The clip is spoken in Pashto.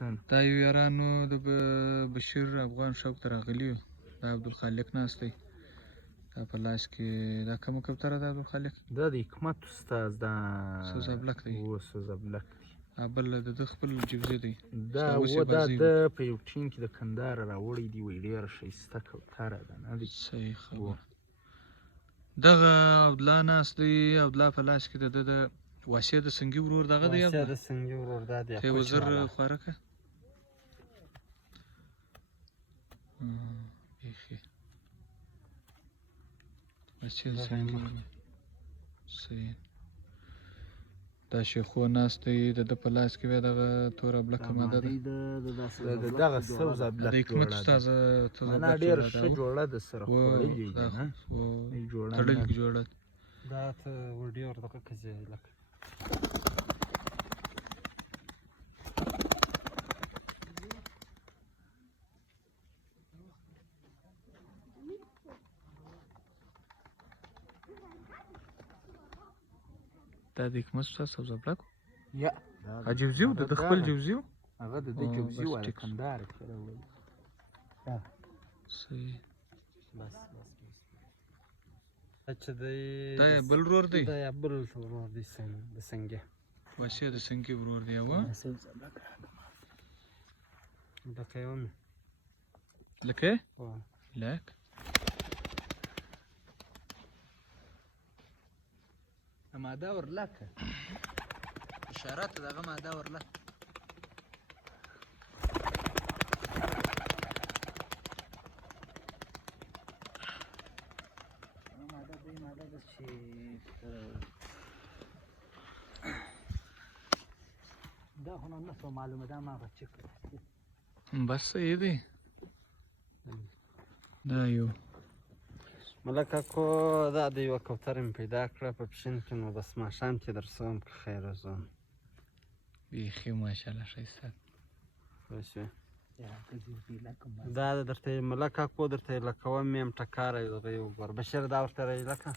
پښتون دا یو یارانو د بشیر افغان شوق ته راغلي یو دا عبدالخالق ناست دی دا په لاس کې دا کومه کوتره ده عبدالخالق دا د حکمت استاد دا سوزابلک دی سوزابلک دی بل د ده خپل جوزي دی دا د په یو ټیم کې د کندهار راوړی دی وایي ډېره ښایسته کوتره ده نه دی صحیح خبره دغه عبدالله ناست دی عبدالله په لاس کې د ده د واسع د سنګي ورور دغه دی واسع د سنګي ورور دا دی ته یې وزر خواره که بیخي واسع د سنګي ورور صحیح دا شیخو ناست دی د ده په لاس کې بیا دغه توره ابلکه ماده ده دغه سوزابلک د حکمت استازه نه ډېره ښه جوړه ده سره خوړلې ده نه تړلې جوړه دا ته ویډیو ورته کځي لکه دا د حکمت استاد سوزابلک یا جوزي و د خپل جوزي و هغه د ده جوزي و د کندهار کې راوړی صحیح بس اچھا دی دا یې بل ورور دی دا یې بل ورور دی د سنګي واسع د سنګي ورور دی هغه لکه یو مې لکه لک ماده ورلکه اشاره ته دغه ماده ورلکه دا خو نه څه معلومه ده ما بچی بس صحیح دی دا یو ملک اکو دا د یوه کوتره مې پیدا کړه په پښین کې نو بس ماښام کې درسوم که خیر وزم بیخي ماشاءالله ښایسته پوه شوې دا درته ملک اکو درته یې لکوم یم ټکاره دغه یې وګوره بشیر دا ورته رایې لکه